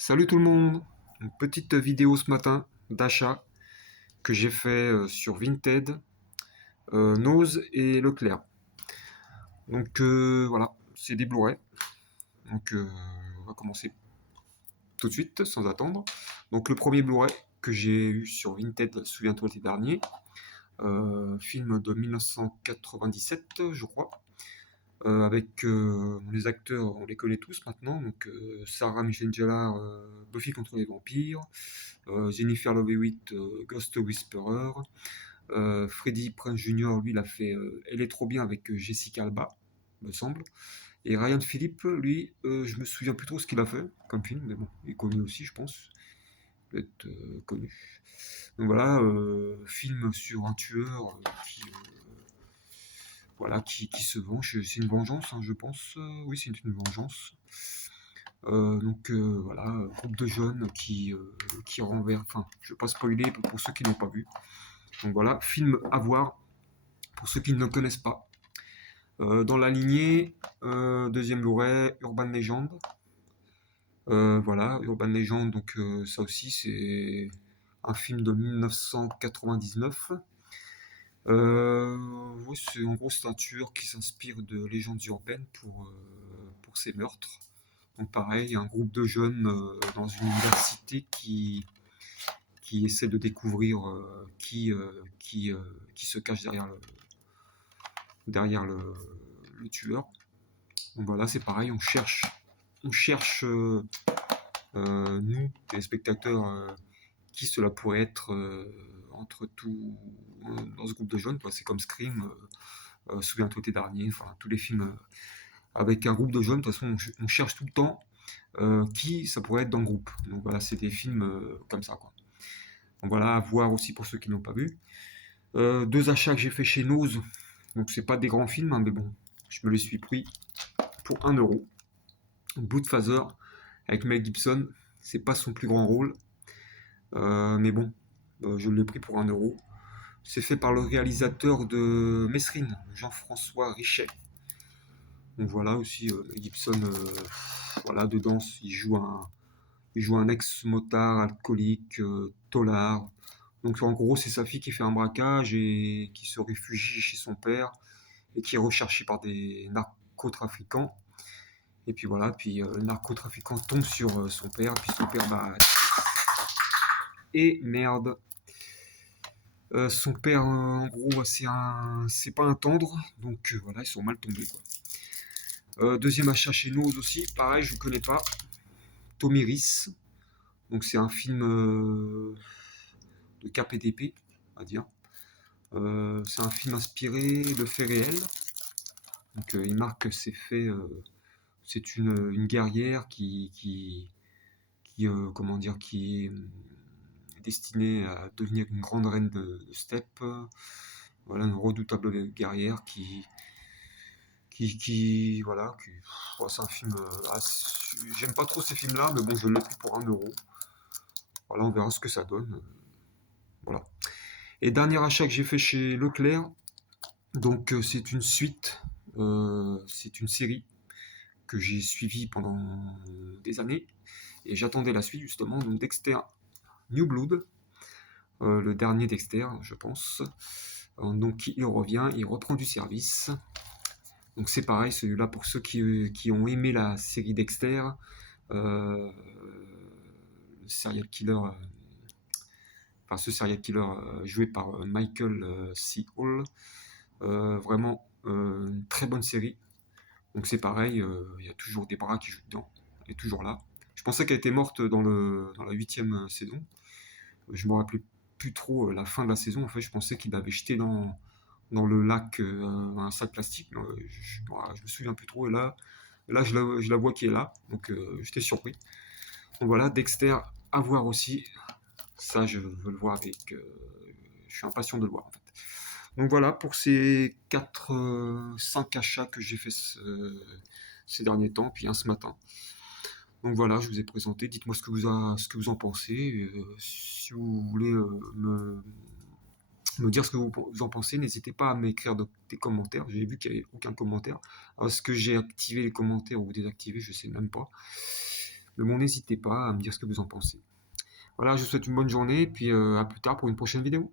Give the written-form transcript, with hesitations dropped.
Salut tout le monde! Une petite vidéo ce matin d'achat que j'ai fait sur Vinted, Nose et Leclerc. Donc voilà, c'est des Blu-ray. Donc on va commencer tout de suite sans attendre. Donc le premier Blu-ray que j'ai eu sur Vinted, souviens-toi l'été dernier, film de 1997 je crois. Avec les acteurs, on les connaît tous maintenant, donc Sarah Michelle Gellar, Buffy contre les vampires, Jennifer Love Hewitt, Ghost Whisperer, Freddie Prinze Jr., lui, il a fait Elle est trop bien avec Jessica Alba, me semble, et Ryan Phillippe, lui, je me souviens plus trop ce qu'il a fait comme film, mais bon, il est connu aussi, je pense, il doit être connu. Donc voilà, film sur un tueur voilà, qui se venge. C'est une vengeance, hein, je pense. Oui, c'est une vengeance. Donc voilà, groupe de jeunes qui renversent. Enfin, je ne vais pas spoiler pour ceux qui n'ont pas vu. Donc voilà, film à voir pour ceux qui ne le connaissent pas. Dans la lignée, deuxième Blu-ray, Urban Legend. Voilà, Urban Legend, donc ça aussi c'est un film de 1999. Oui, c'est en gros c'est un tueur qui s'inspire de légendes urbaines pour ses meurtres. Donc pareil, il y a un groupe de jeunes dans une université qui essaie de découvrir qui se cache derrière le tueur. Donc voilà, c'est pareil, on cherche nous, téléspectateurs, qui cela pourrait être entre tout dans ce groupe de jeunes. C'est comme Scream, Souviens-toi l'été dernier, enfin tous les films avec un groupe de jeunes. De toute façon, on cherche tout le temps qui ça pourrait être dans le groupe. Donc voilà, c'est des films comme ça, quoi. Donc voilà, à voir aussi pour ceux qui n'ont pas vu. Deux achats que j'ai fait chez Nose. Donc c'est pas des grands films, hein, mais bon, je me les suis pris pour 1 euro. Bloodfather avec Mel Gibson. C'est pas son plus grand rôle, mais bon, je l'ai pris pour 1 euro. C'est fait par le réalisateur de Mesrine, Jean-François Richet. Donc voilà aussi, Gibson, voilà, dedans, il joue un ex-motard alcoolique, tolard. Donc en gros, c'est sa fille qui fait un braquage et qui se réfugie chez son père et qui est recherché par des narcotrafiquants. Et puis voilà, puis le narcotrafiquant tombe sur son père, puis son père, bah, et merde. Son père, en gros, c'est pas un tendre, donc voilà, ils sont mal tombés, quoi. Deuxième achat chez nous aussi, pareil, je ne connais pas. Tomiris, donc c'est un film de KPDP, on va dire. C'est un film inspiré de faits réels. Donc il marque que c'est fait, c'est une guerrière comment dire, qui est destinée à devenir une grande reine de steppe. Voilà, une redoutable guerrière voilà, c'est un film. J'aime pas trop ces films-là, mais bon, je l'ai pris pour 1 euro. Voilà, on verra ce que ça donne. Voilà. Et dernier achat que j'ai fait chez Leclerc, donc c'est une suite, c'est une série que j'ai suivie pendant des années, et j'attendais la suite justement, donc Dexter New Blood, le dernier Dexter, je pense. Donc il revient, il reprend du service. Donc c'est pareil, celui-là pour ceux qui ont aimé la série Dexter, le serial killer, enfin ce serial killer joué par Michael C. Hall, vraiment une très bonne série. Donc c'est pareil, il y a toujours des bras qui jouent dedans, elle est toujours là. Je pensais qu'elle était morte dans la 8e saison. Je me rappelais plus trop la fin de la saison. En fait, je pensais qu'il l'avait jeté dans le lac, un sac plastique. Je me souviens plus trop. Et là je la vois qui est là. Donc j'étais surpris. Donc voilà, Dexter à voir aussi. Ça, je veux le voir avec. Je suis impatient de le voir en fait. Donc voilà pour ces 5 achats que j'ai fait ces derniers temps, puis un ce matin. Donc voilà, je vous ai présenté. Dites-moi ce que vous en pensez. Si vous voulez me dire ce que vous en pensez, n'hésitez pas à m'écrire des commentaires. J'ai vu qu'il n'y avait aucun commentaire. Est-ce que j'ai activé les commentaires ou désactivé? Je sais même pas. Mais bon, n'hésitez pas à me dire ce que vous en pensez. Voilà, je vous souhaite une bonne journée et puis à plus tard pour une prochaine vidéo.